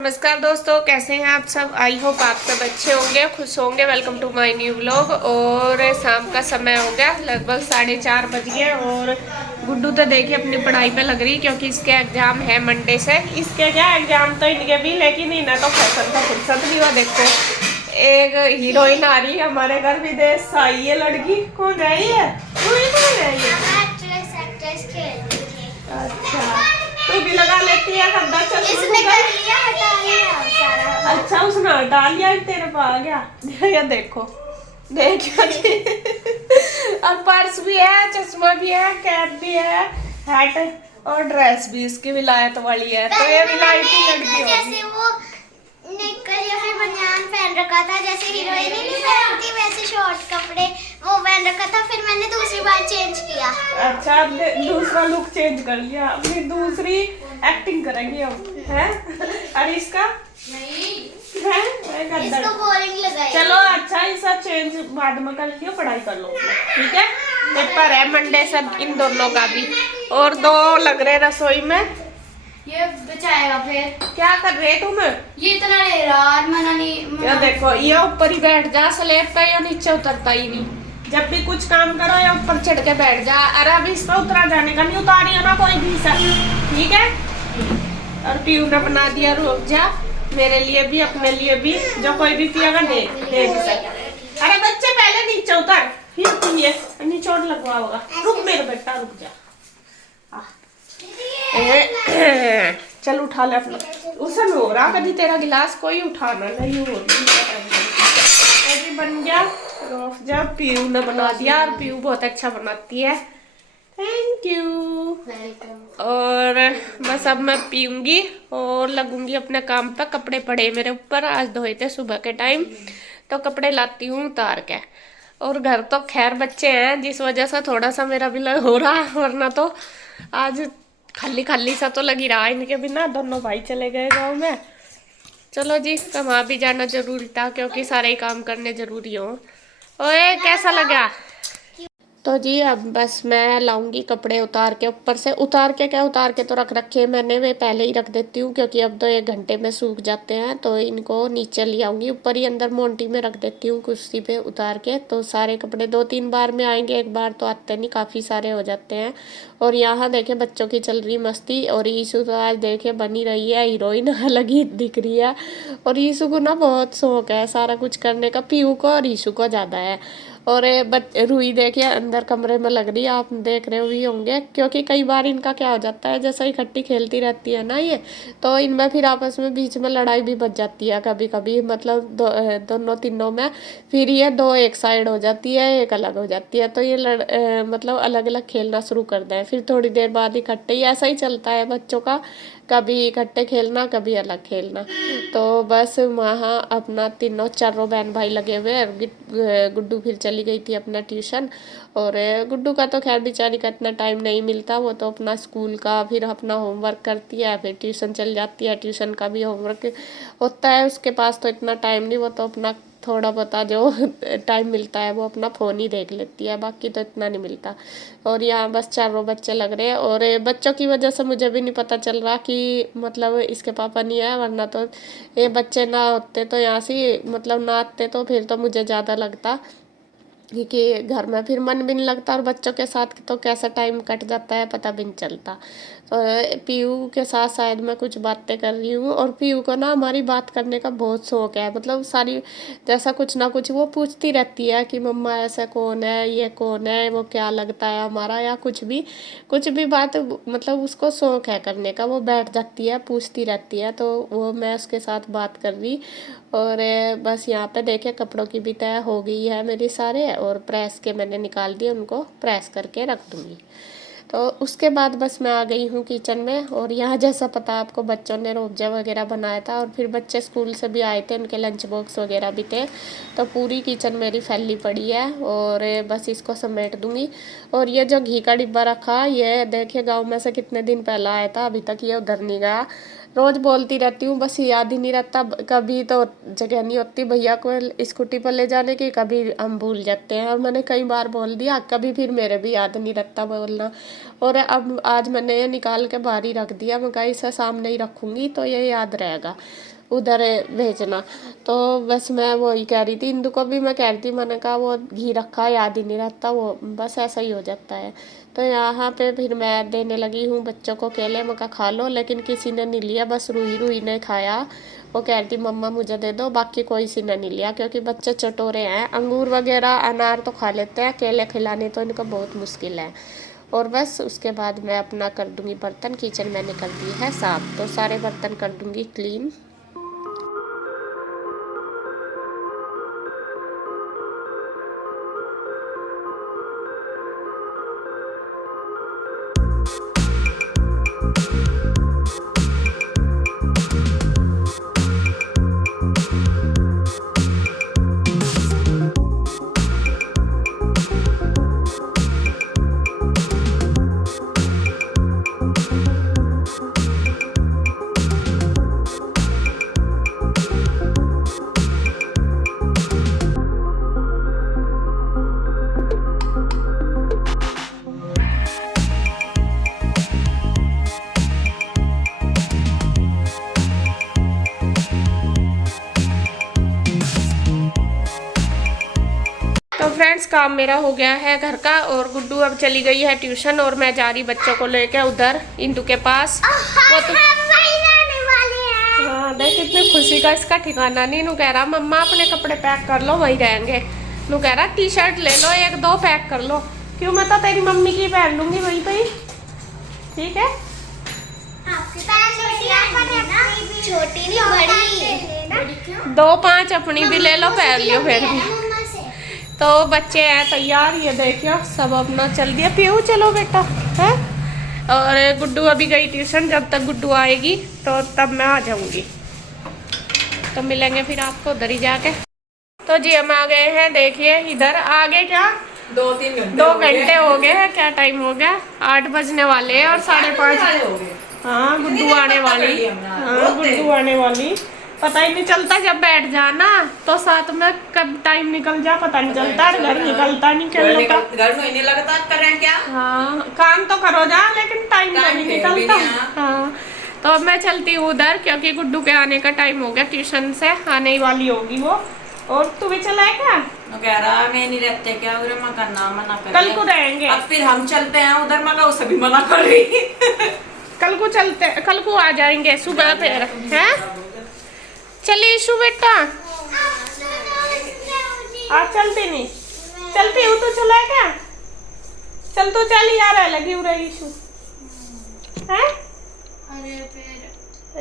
नमस्कार दोस्तों, कैसे हैं आप सब। आई होप आप सब अच्छे होंगे, खुश होंगे। Welcome to my new vlog. और शाम का समय हो गया, लगभग 4:30 बज गए। और गुड्डू तो देखिए अपनी पढ़ाई पे लग रही, क्योंकि इसके एग्जाम है मंडे से। इसके क्या एग्जाम तो इनके भी, लेकिन इन्हें तो फैशन का फुर्सत नहीं हुआ। देखो एक हीरोइन आ रही है हमारे घर, विदेश आई है लड़की। कौन आई है? कौन आई है? अच्छा, तू भी लगा लेती है खड्डा। चल इसने कर लिया, हटा लिया सारा। अच्छा, उसने हटा लिया, तेरे पे आ गया। ये देखो देखियो जी। और पर्स भी है, चश्मा भी है, कैप भी है, हैट और ड्रेस भी इसकी विलायत वाली है। तो ये विलायती लड़की होगी। जैसे वो निक्कर या फिर बनियान पहन रखा था, जैसे हीरोइन नहीं पहनती वैसे शॉर्ट कपड़े वो पहन रखा था। फिर मैंने दूसरी बार चेंज किया। अच्छा, आपने दूसरा लुक चेंज कर लिया, अपनी दूसरी एक्टिंग करेंगे हम, हैं? और इसका नहीं है, इसको बोरिंग लगा। चलो अच्छा, इसका चेंज बाद में कर लियो, पढ़ाई कर लो, ठीक है। पेपर है मंडे से इन दोनों का भी। और दो लग रहे रसोई में, ये बचाएगा। फिर क्या कर रहे तुम? ये इतना ले रहा मना नहीं। ये देखो, ये ऊपर ही बैठ जा स्लैब पे, या नीचे उतरता ही नहीं। जब भी कुछ काम करो या ऊपर चढ़ के बैठ जा। अरे अभी इस पर उतरा जाने का नहीं, उतारियो ना कोई भी सर, ठीक है। और पीयू ने बना दिया रूअफ़ज़ा, मेरे लिए भी अपने लिए भी। जो कोई भी पिएगा दे भी सके। अरे बच्चे पहले नीचे उतर, फिर पिए, चोट लगवा होगा। रुक मेरे बेटा, रुक जा। चल उठा ले अपना। उसे हो रहा कभी तेरा गिलास कोई उठाना नहीं हो रही। बन गया रूअफ़ज़ा, पीयू ने बना दिया। और पीयू बहुत अच्छा बनाती है, थैंक यू। और बस अब मैं पीऊंगी और लगूंगी अपने काम पे। कपड़े पड़े मेरे ऊपर, आज धोए थे सुबह के टाइम, तो कपड़े लाती हूँ उतार के। और घर तो खैर बच्चे हैं, जिस वजह से थोड़ा सा मेरा भी हो रहा है, वरना तो आज खाली खाली सा तो लगी रहा इनके बिना। दोनों भाई चले गए गाँव में। चलो जी, कमा भी जाना जरूरी था, क्योंकि सारे ही काम करने जरूरी हो। ओए कैसा लगा? तो जी अब बस मैं लाऊंगी कपड़े उतार के। ऊपर से उतार के क्या, उतार के तो रख रखे मैंने, वे पहले ही रख देती हूँ, क्योंकि अब तो 1 घंटे में सूख जाते हैं। तो इनको नीचे ले आऊंगी, ऊपर ही अंदर मोंटी में रख देती हूँ कुर्सी पे उतार के। तो सारे कपड़े 2-3 बार में आएंगे, एक बार तो आते नहीं, काफ़ी सारे हो जाते हैं। और यहाँ देखे बच्चों की चल रही मस्ती। और ईशू तो आज देखे बनी रही है हीरोइन, अलग ही दिख रही है। और ईशू को ना बहुत शौक है सारा कुछ करने का, पीयू को और ईशू को ज़्यादा है। और रुई देखिए अंदर कमरे में लग रही है, आप देख रहे भी होंगे। क्योंकि कई बार इनका क्या हो जाता है, जैसे इकट्ठी खेलती रहती है ना ये, तो इनमें फिर आपस में बीच में लड़ाई भी बच जाती है कभी कभी, मतलब दोनों तीनों में। फिर ये दो एक साइड हो जाती है, एक अलग हो जाती है। तो ये मतलब अलग अलग खेलना शुरू कर दें, फिर थोड़ी देर बाद इकट्ठे ही। ऐसा ही चलता है बच्चों का, कभी इकट्ठे खेलना कभी अलग खेलना। तो बस वहाँ अपना तीनों चारों बहन भाई लगे हुए हैं। गुड्डू फिर चली गई थी अपना ट्यूशन। और गुड्डू का तो खैर बेचारी का इतना टाइम नहीं मिलता, वो तो अपना स्कूल का फिर अपना होमवर्क करती है, फिर ट्यूशन चल जाती है। ट्यूशन का भी होमवर्क होता है उसके पास, तो इतना टाइम नहीं, वो तो अपना थोड़ा बहुत जो टाइम मिलता है वो अपना फ़ोन ही देख लेती है, बाकी तो इतना नहीं मिलता। और यहाँ बस चारों बच्चे लग रहे हैं। और बच्चों की वजह से मुझे भी नहीं पता चल रहा कि मतलब इसके पापा नहीं आए, वरना तो ये बच्चे ना होते तो यहाँ से मतलब ना आते तो फिर तो मुझे ज़्यादा लगता कि घर में फिर मन भी नहीं लगता। और बच्चों के साथ तो कैसा टाइम कट जाता है पता भी नहीं चलता। तो पीयू के साथ शायद मैं कुछ बातें कर रही हूँ। और पीयू को ना हमारी बात करने का बहुत शौक है, मतलब सारी जैसा कुछ ना कुछ वो पूछती रहती है कि मम्मा ऐसा कौन है, ये कौन है, वो क्या लगता है हमारा, या कुछ भी बात मतलब उसको शौक है करने का। वो बैठ जाती है पूछती रहती है, तो वो मैं उसके साथ बात कर रही। और बस यहाँ पे देखे कपड़ों की भी तय हो गई है मेरी सारे। और प्रेस के मैंने निकाल दिए, उनको प्रेस करके रख दूँगी। तो उसके बाद बस मैं आ गई हूँ किचन में। और यहाँ जैसा पता आपको बच्चों ने रूअफ़ज़ा वगैरह बनाया था, और फिर बच्चे स्कूल से भी आए थे, उनके लंच बॉक्स वगैरह भी थे। तो पूरी किचन मेरी फैली पड़ी है, और बस इसको समेट दूँगी। और ये जो घी का डिब्बा रखा, ये देखिए गाँव में से कितने दिन पहला आया था, अभी तक ये उधर नहीं गया। रोज़ बोलती रहती हूँ, बस याद ही नहीं रहता। कभी तो जगह नहीं होती भैया को स्कूटी पर ले जाने की, कभी हम भूल जाते हैं। और मैंने कई बार बोल दिया, कभी फिर मेरे भी याद नहीं रहता बोलना। और अब आज मैंने ये निकाल के बाहर ही रख दिया, मैं कहा इसे सामने ही रखूँगी तो ये याद रहेगा, उधर भेजना। तो बस मैं वही कह रही थी, इंदु को भी मैं कह रही थी, मैंने कहा वो घी रखा याद ही नहीं रहता, वो बस ऐसा ही हो जाता है। तो यहाँ पे फिर मैं देने लगी हूँ बच्चों को केले, मैं कहा खा लो, लेकिन किसी ने नहीं लिया, बस रूही रूही ने खाया। वो कह रही थी मम्मा मुझे दे दो, बाकी कोई सी ने नहीं लिया, क्योंकि बच्चे चटोरे हैं। अंगूर वगैरह अनार तो खा लेते हैं, केले खिलाने तो इनको बहुत मुश्किल है। और बस उसके बाद मैं अपना कर दूँगी बर्तन, किचन मैंने कर दी है साफ़, तो सारे बर्तन कर दूँगी क्लीन। तो फ्रेंड्स काम मेरा हो गया है घर का, और गुड्डू अब चली गई है ट्यूशन, और मैं जा रही बच्चों को लेके उधर इंदू के पास। वो तो हाँ देख इतनी खुशी का इसका ठिकाना नहीं। नू कह रहा मम्मा अपने कपड़े पैक कर लो, वही रहेंगे। नू कह रहा टी शर्ट ले लो, एक दो पैक कर लो। क्यों, मैं तो तेरी मम्मी की पहन लूंगी वहीं पे ही, ठीक है। छोटी नहीं बड़ी, 2-5 अपनी भी ले लो, पहन लियो फिर भी। तो बच्चे हैं तैयार, ये देखियो सब अपना चल दिया। पीऊ चलो बेटा है। और गुड्डू अभी गई ट्यूशन, जब तक गुड्डू आएगी तो तब मैं आ जाऊंगी, तो मिलेंगे फिर आपको उधर ही जाके। तो जी हम आ गए हैं, देखिए इधर आगे क्या 2 घंटे हो गए हैं। क्या टाइम हो गया, 8 बजने वाले हैं और 5:30। हाँ गुड्डू आने वाली, हाँ गुड्डू आने वाली। पता ही नहीं चलता जब बैठ जाना तो साथ में कब टाइम निकल जा पता नहीं चलता। घर निकलता नहीं, घर में नहीं लगता करें क्या। हाँ काम तो करो जा, लेकिन टाइम तो नहीं निकलता। हाँ तो अब मैं चलती हूँ उधर, क्योंकि गुड्डू के आने का टाइम हो गया, ट्यूशन से आने ही वाली होगी वो। और तू भी चला है क्या? कह रहा मैं नहीं रहते क्या उधर, मैं करना मना कर। कल को रहेंगे, अब फिर हम चलते हैं उधर, मैं उसे भी मना कर रही। कल को चलते, कल को आ जाएंगे सुबह फिर है। चलिए ईशु बेटा, आज चलती नहीं, चलती हूँ तो चला क्या? चल तो चल यार, लगी हो रही ईशु है।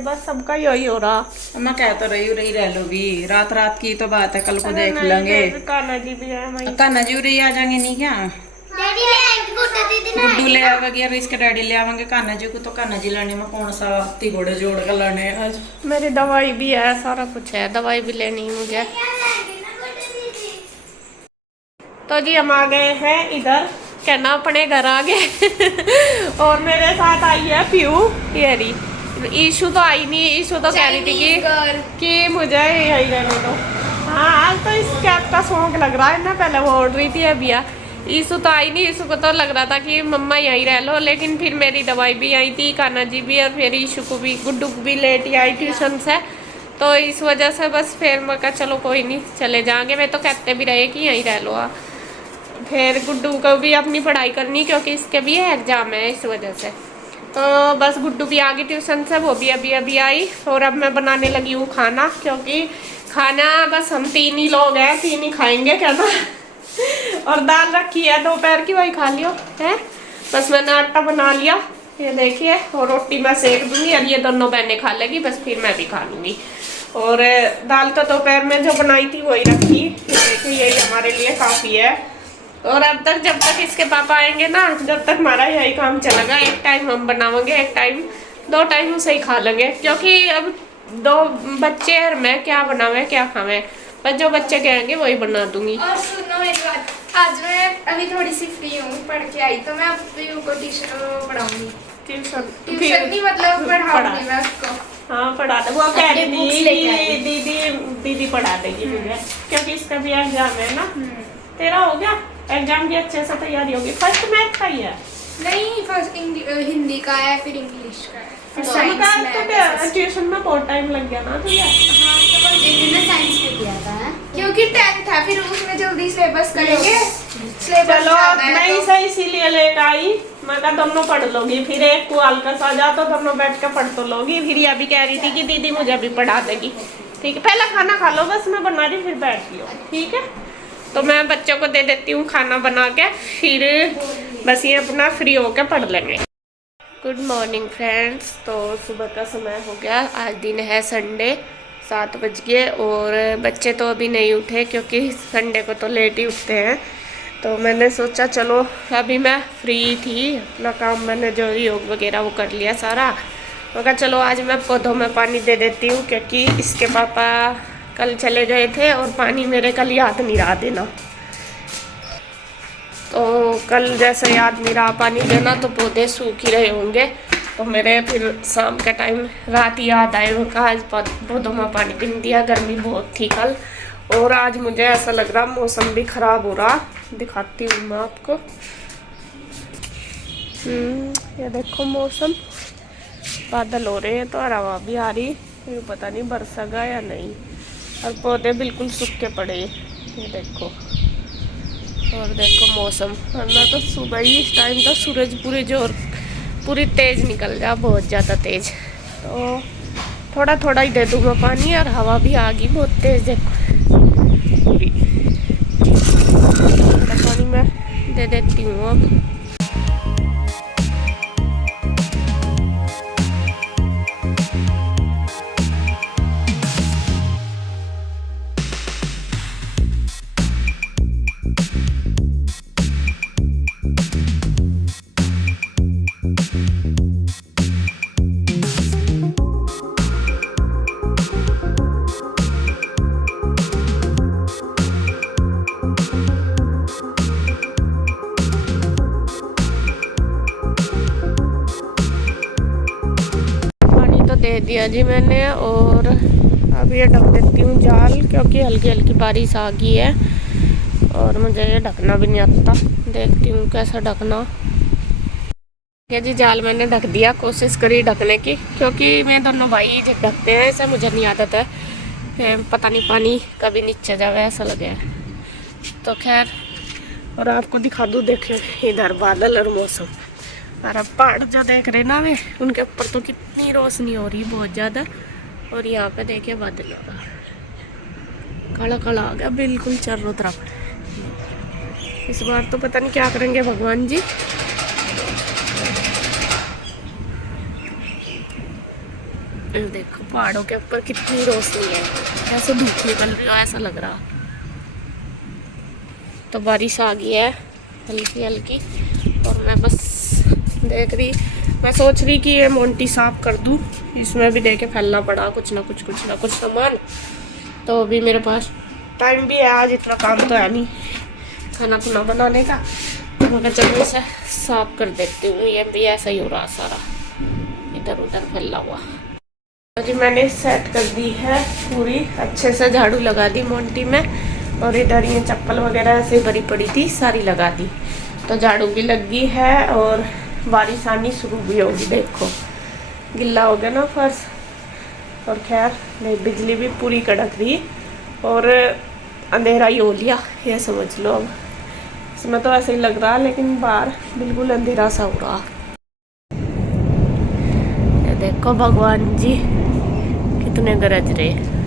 बस सबका यही हो रहा। मैं कह तो रही रह लो भी, रात रात की तो बात है, कल को देख लेंगे। कान्हा जी भी है, कान्हा जी उरे आ जाएंगे नहीं क्या? गुड्डू ले आवेगी, अब इसके डैडी ले आवेंगे कान्हा जी को, तो कान्हा जी लाने में कौन सा हाथी घोड़े जोड़ कर लाने आज। मेरी दवाई भी है, सारा कुछ है, दवाई भी लेनी है मुझे। तो जी हम आ गए हैं इधर, कहना अपने घर आ गए। और मेरे साथ आई है पीयू, येरी। ईशु तो आई नहीं, ईशु तो कह रही थी कि मुझे यही रहने दो। हाँ आज तो इस कैप का शौक लग रहा है ना, पहले वो ओढ़ रही थी अभी। ईशु तो आई नहीं, ईशु को तो लग रहा था कि मम्मा यहीं रह लो, लेकिन फिर मेरी दवाई भी आई थी, कान्हा जी भी, और फिर ईशु को भी, गुड्डू को भी लेट ही आई ट्यूशन से, तो इस वजह से बस फिर मैं कहा चलो कोई नहीं चले जाएंगे। मैं तो कहते भी रहे कि यहीं रह लो। फिर गुड्डू को भी अपनी पढ़ाई करनी, क्योंकि इसके भी एग्जाम है, इस वजह से। तो बस गुड्डू भी आ गई ट्यूशन से, वो भी अभी आई। और अब मैं बनाने लगी हूँ खाना, क्योंकि खाना बस हम 3 ही लोग हैं, 3 ही खाएंगे क्या ना। और दाल रखी है दोपहर की, वही खा लियो है। बस मैंने आटा बना लिया, ये देखिए, और रोटी मैं सेक दूंगी, और ये दोनों बहनें खा लेगी, बस फिर मैं भी खा लूँगी। और दाल तो दोपहर में जो बनाई थी वही रखी, देखिए यही हमारे लिए काफ़ी है। और अब तक जब तक इसके पापा आएंगे ना, जब तक हमारा यही काम चलेगा। एक टाइम हम बनावेंगे, एक टाइम 2 टाइम उसे ही खा लेंगे, क्योंकि अब 2 बच्चे हैं, मैं क्या बनावे क्या खावे, पर जो बच्चे कहेंगे वही बना दूंगी। और सुनो मेरी बात, आज मैं अभी थोड़ी सी फ्री हूँ, पढ़ के आई, तो मैं अपनी को ट्यूशन पढ़ाऊंगी। ट्यूशन नहीं मतलब पढ़ाऊंगी मैं उसको। हाँ पढ़ा दे, वो कह रही अपनी books थी लेके कि आई। दीदी पढ़ा देगी मुझे, क्योंकि इसका भी एग्जाम है ना। तेरा हो गया एग्जाम की अच्छे से तैयारी होगी? फर्स्ट मैथ का ही है? नहीं, फर्स्ट हिंदी का है, फिर इंग्लिश का है, फिर तो साइंस में। ट्यूशन में बहुत टाइम लग गया ना तुझे। हाँ, तो मैंने साइंस में किया था, क्योंकि 10th है, फिर उसमें जल्दी सिलेबस करेंगे। सिलेबस चलो ज्यादा है नहीं तो- सही, इसीलिए लेकर आई। मैं कहा दोनों पढ़ लोगी, फिर एक को हल्का सा जा तो दोनों बैठ कर पढ़ तो लोगी। फिर ये भी कह रही थी कि दीदी मुझे भी पढ़ा देगी। ठीक है, पहले खाना खा लो, बस मैं बना रही, फिर बैठ लियो। ठीक है, तो मैं बच्चों को दे देती हूँ खाना बना के, फिर बस ये अपना फ्री होकर पढ़ लेंगे। Good morning friends. तो सुबह का समय हो गया, आज दिन है संडे, 7 बज गए और बच्चे तो अभी नहीं उठे क्योंकि संडे को तो लेट ही उठते हैं। तो मैंने सोचा चलो, अभी मैं फ्री थी, अपना काम मैंने जो योग वगैरह वो कर लिया सारा। मैं कहा चलो आज मैं पौधों में पानी दे देती हूँ, क्योंकि इसके पापा कल चले गए थे और पानी मेरे कल याद नहीं रहा देना। तो कल जैसे याद नहीं रहा पानी देना तो पौधे सूख ही रहे होंगे। तो मेरे फिर शाम के टाइम रात याद आए, वो कहा आज पौधों में पानी भी नहीं दिया, गर्मी बहुत थी कल। और आज मुझे ऐसा लग रहा मौसम भी ख़राब हो रहा, दिखाती हूँ मैं आपको। ये देखो मौसम, बादल हो रहे हैं तो हवा भी आ रही, ये पता नहीं बरसेगा या नहीं। और पौधे बिल्कुल सूख के पड़े, ये देखो। और देखो मौसम, वरना तो सुबह ही इस टाइम तो सूरज पूरी तेज़ निकल जा, बहुत ज़्यादा तेज़। तो थोड़ा थोड़ा ही दे दूँगा पानी, और हवा भी आ गई बहुत तेज़, देखो पूरी। थोड़ा पानी मैं दे देती हूँ अब। दे दिया जी मैंने, और अब ये ढक देती हूँ जाल, क्योंकि हल्की हल्की बारिश आ गई है और मुझे ये ढकना भी नहीं आता। देखती हूँ कैसा ढकना। ठीक जी, जाल मैंने ढक दिया, कोशिश करी ढकने की, क्योंकि मैं दोनों भाई जब ढकते हैं ऐसा मुझे नहीं आदत है, पता नहीं पानी कभी नीचे जावे ऐसा लगे। तो खैर, और आपको दिखा दूँ, देखे इधर बादल और मौसम, और अब पहाड़ जो देख रहे ना वे, उनके ऊपर तो कितनी रोशनी हो रही है, बहुत ज़्यादा। और यहाँ पे देखिए बादल काला काला आ गया बिल्कुल चारों तरफ। इस बार तो पता नहीं क्या करेंगे भगवान जी। देखो पहाड़ों के ऊपर कितनी रोशनी है, ऐसे धूप निकल रही हो ऐसा लग रहा। तो बारिश आ गई है हल्की हल्की, और मैं बस देख रही, मैं सोच रही कि ये मोंटी साफ कर दूँ, इसमें भी देखे फैलना पड़ा कुछ ना कुछ सामान। तो अभी मेरे पास टाइम भी है, आज इतना काम तो है नहीं खाना खुना बनाने का, तो मैं चलो इसे साफ कर देती हूँ। ये भी ऐसा ही हो रहा सारा, इधर उधर फैला हुआ। तो जी मैंने सेट कर दी है पूरी, अच्छे से झाड़ू लगा दी मोंटी में, और इधर ये चप्पल वगैरह ऐसे भरी पड़ी थी सारी लगा दी। तो झाड़ू भी लग गई है और बारिश आनी शुरू भी होगी, देखो गिल्ला हो गया ना फर्श। और खैर बिजली भी पूरी कड़क रही, और अंधेरा ही हो लिया ये समझ लो। अब इसमें तो ऐसे ही लग रहा, लेकिन बाहर बिल्कुल अंधेरा सा हो रहा। ये देखो भगवान जी कितने गरज रहे।